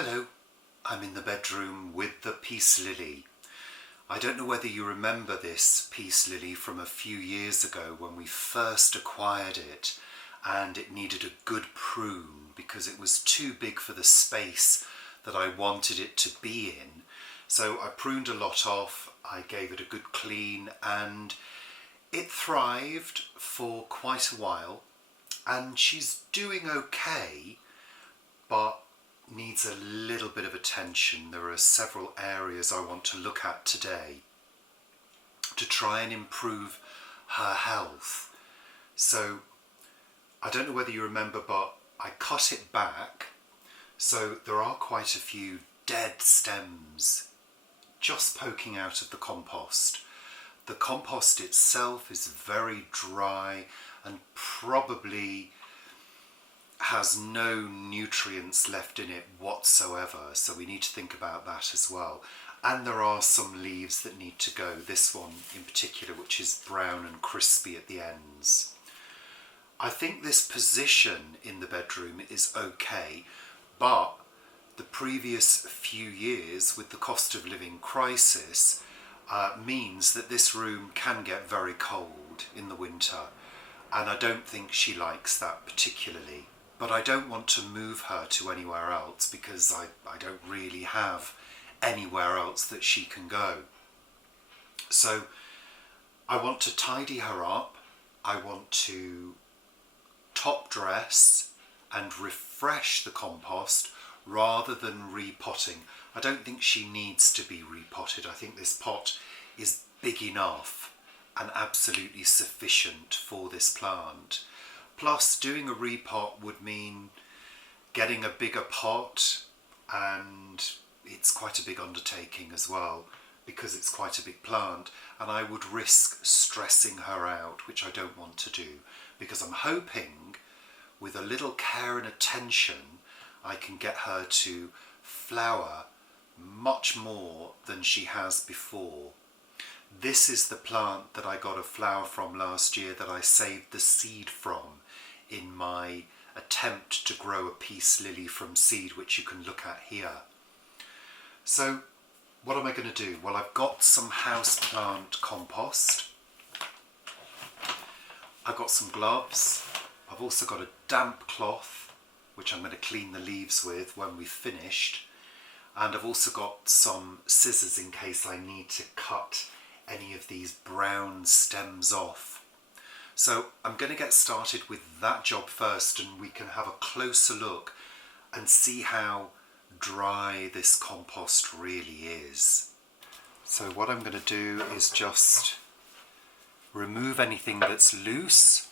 Hello, I'm in the bedroom with the peace lily. I don't know whether you remember this peace lily from a few years ago when we first acquired it, and it needed a good prune because it was too big for the space that I wanted it to be in. So I pruned a lot off, I gave it a good clean, and it thrived for quite a while, and she's doing okay, but needs a little bit of attention. There are several areas I want to look at today to try and improve her health. So I don't know whether you remember, but I cut it back, so there are quite a few dead stems just poking out of the compost. The compost itself is very dry and probably has no nutrients left in it whatsoever, so we need to think about that as well. And there are some leaves that need to go, this one in particular, which is brown and crispy at the ends. I think this position in the bedroom is okay, but the previous few years with the cost of living crisis means that this room can get very cold in the winter, and I don't think she likes that particularly. But I don't want to move her to anywhere else because I don't really have anywhere else that she can go. So I want to tidy her up, I want to top dress and refresh the compost rather than repotting. I don't think she needs to be repotted. I think this pot is big enough and absolutely sufficient for this plant. Plus, doing a repot would mean getting a bigger pot, and it's quite a big undertaking as well because it's quite a big plant, and I would risk stressing her out, which I don't want to do, because I'm hoping with a little care and attention I can get her to flower much more than she has before. This is the plant that I got a flower from last year that I saved the seed from in my attempt to grow a peace lily from seed, which you can look at here. So what am I going to do? Well, I've got some houseplant compost. I've got some gloves. I've also got a damp cloth, which I'm going to clean the leaves with when we've finished. And I've also got some scissors in case I need to cut any of these brown stems off. So I'm going to get started with that job first, and we can have a closer look and see how dry this compost really is. So what I'm going to do is just remove anything that's loose.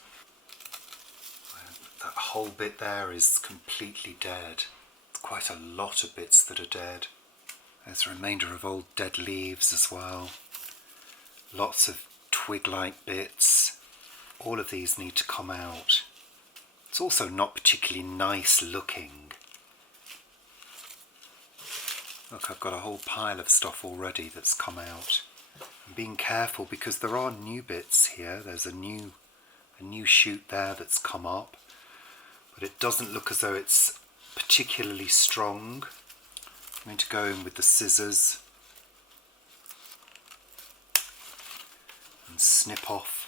That whole bit there is completely dead. Quite a lot of bits that are dead. There's a remainder of old dead leaves as well. Lots of twig-like bits. All of these need to come out. It's also not particularly nice looking. Look, I've got a whole pile of stuff already that's come out. I'm being careful because there are new bits here. There's a new shoot there that's come up, but it doesn't look as though it's particularly strong. I'm going to go in with the scissors and snip off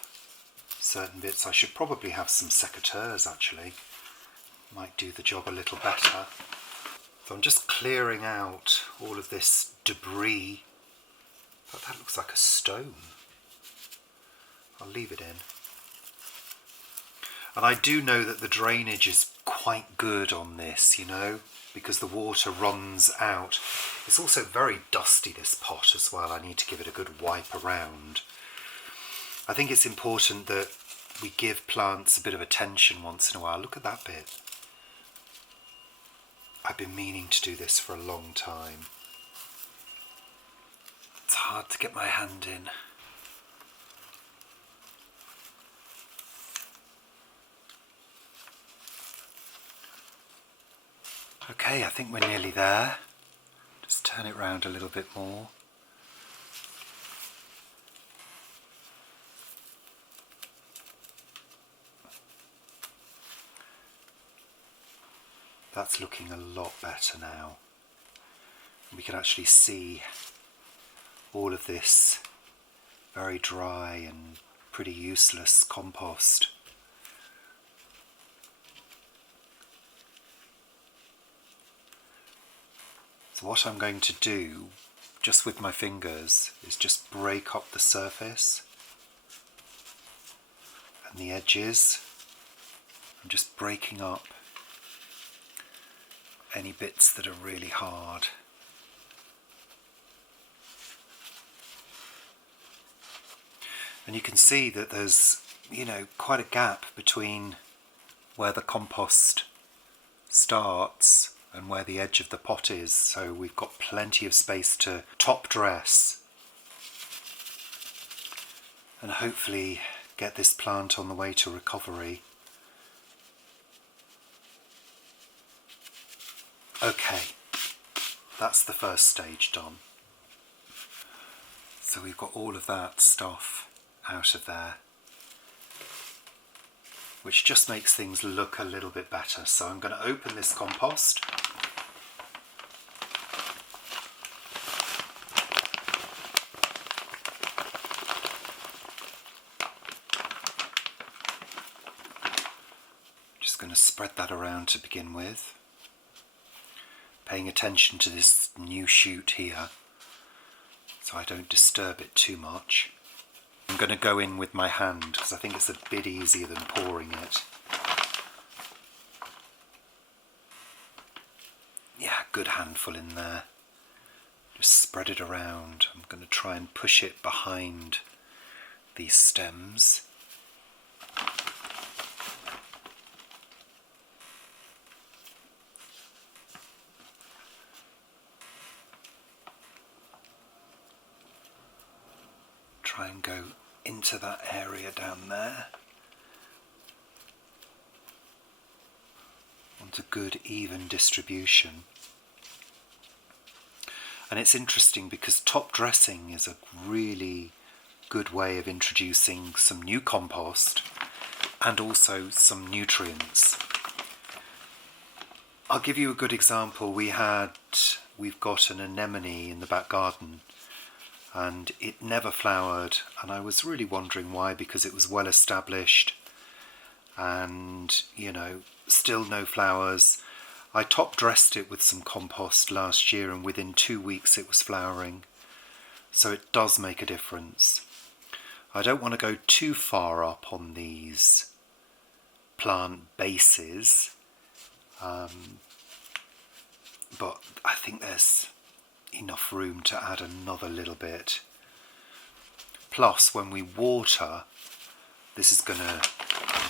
certain bits. I should probably have some secateurs actually. Might do the job a little better. So I'm just clearing out all of this debris. But that looks like a stone. I'll leave it in. And I do know that the drainage is quite good on this, you know, because the water runs out. It's also very dusty, this pot, as well. I need to give it a good wipe around. I think it's important that we give plants a bit of attention once in a while. Look at that bit. I've been meaning to do this for a long time. It's hard to get my hand in. Okay, I think we're nearly there. Just turn it round a little bit more. That's looking a lot better now. We can actually see all of this very dry and pretty useless compost. So what I'm going to do, just with my fingers, is just break up the surface and the edges. I'm just breaking up any bits that are really hard. And you can see that there's, quite a gap between where the compost starts and where the edge of the pot is, so we've got plenty of space to top dress and hopefully get this plant on the way to recovery. Okay, that's the first stage done. So we've got all of that stuff out of there, which just makes things look a little bit better. So I'm going to open this compost. Just going to spread that around to begin with, paying attention to this new shoot here so I don't disturb it too much. I'm going to go in with my hand because I think it's a bit easier than pouring it. Yeah, good handful in there. Just spread it around. I'm going to try and push it behind these stems. Try and go into that area down there. Want a good even distribution. And it's interesting because top dressing is a really good way of introducing some new compost and also some nutrients. I'll give you a good example. We've got an anemone in the back garden, and it never flowered, and I was really wondering why, because it was well established and still no flowers. I top dressed it with some compost last year, and within 2 weeks it was flowering, so it does make a difference. I don't want to go too far up on these plant bases, but I think there's enough room to add another little bit. Plus, when we water, this is going to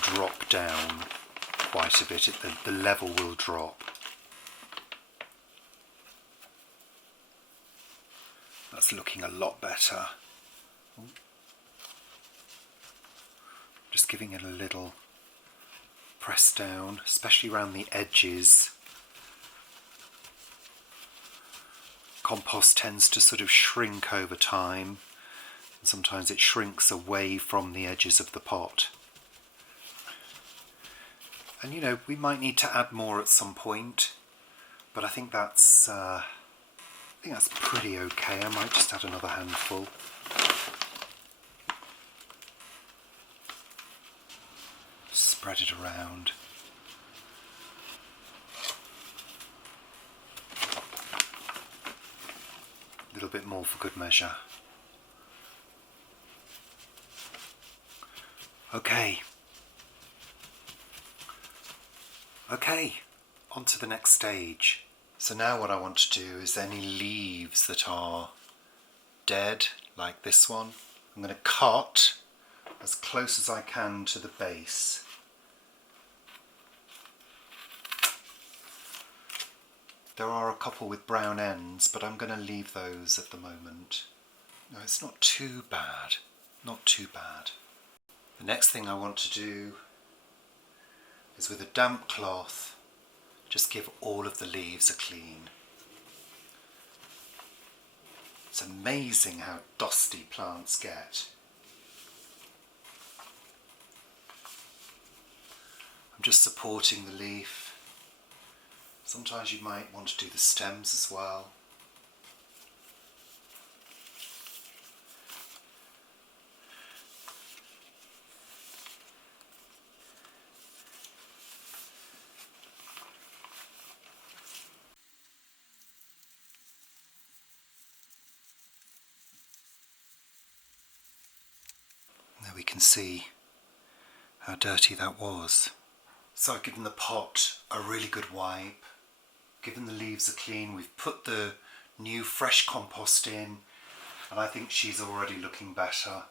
drop down quite a bit. The level will drop. That's looking a lot better. Just giving it a little press down, especially around the edges. Compost tends to sort of shrink over time, and sometimes it shrinks away from the edges of the pot. And we might need to add more at some point, but I think that's pretty okay. I might just add another handful. Spread it around. A little bit more for good measure. Okay, on to the next stage. So now what I want to do is any leaves that are dead, like this one, I'm going to cut as close as I can to the base. There are a couple with brown ends, but I'm going to leave those at the moment. No, it's not too bad. Not too bad. The next thing I want to do is, with a damp cloth, just give all of the leaves a clean. It's amazing how dusty plants get. I'm just supporting the leaf. Sometimes you might want to do the stems as well. can see how dirty that was. So I've given the pot a really good wipe, given the leaves a clean, we've put the new fresh compost in, and I think she's already looking better.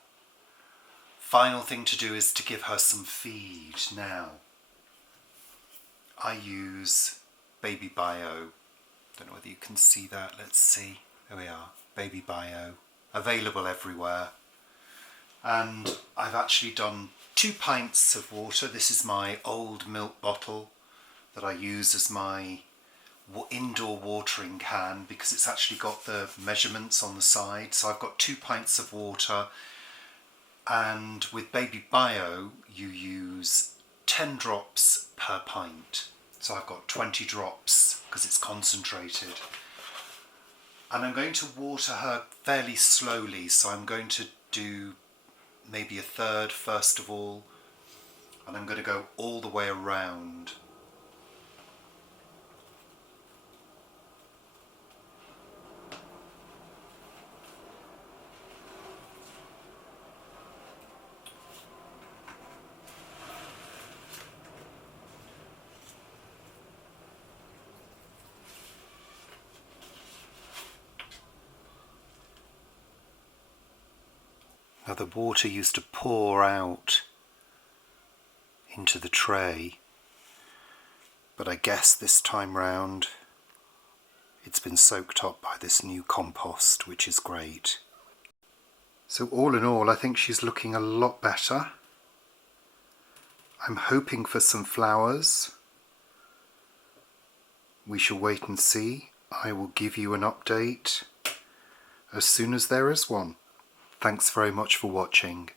Final thing to do is to give her some feed now. I use Baby Bio. Don't know whether you can see that. Let's see. There we are. Baby Bio. Available everywhere. And I've actually done 2 pints of water. This is my old milk bottle that I use as my indoor watering can because it's actually got the measurements on the side. So I've got 2 pints of water. And with Baby Bio, you use 10 drops per pint. So I've got 20 drops because it's concentrated. And I'm going to water her fairly slowly. So I'm going to do maybe a third first of all. And I'm going to go all the way around. Now the water used to pour out into the tray, but I guess this time round it's been soaked up by this new compost, which is great. So all in all, I think she's looking a lot better. I'm hoping for some flowers. We shall wait and see. I will give you an update as soon as there is one. Thanks very much for watching.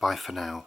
Bye for now.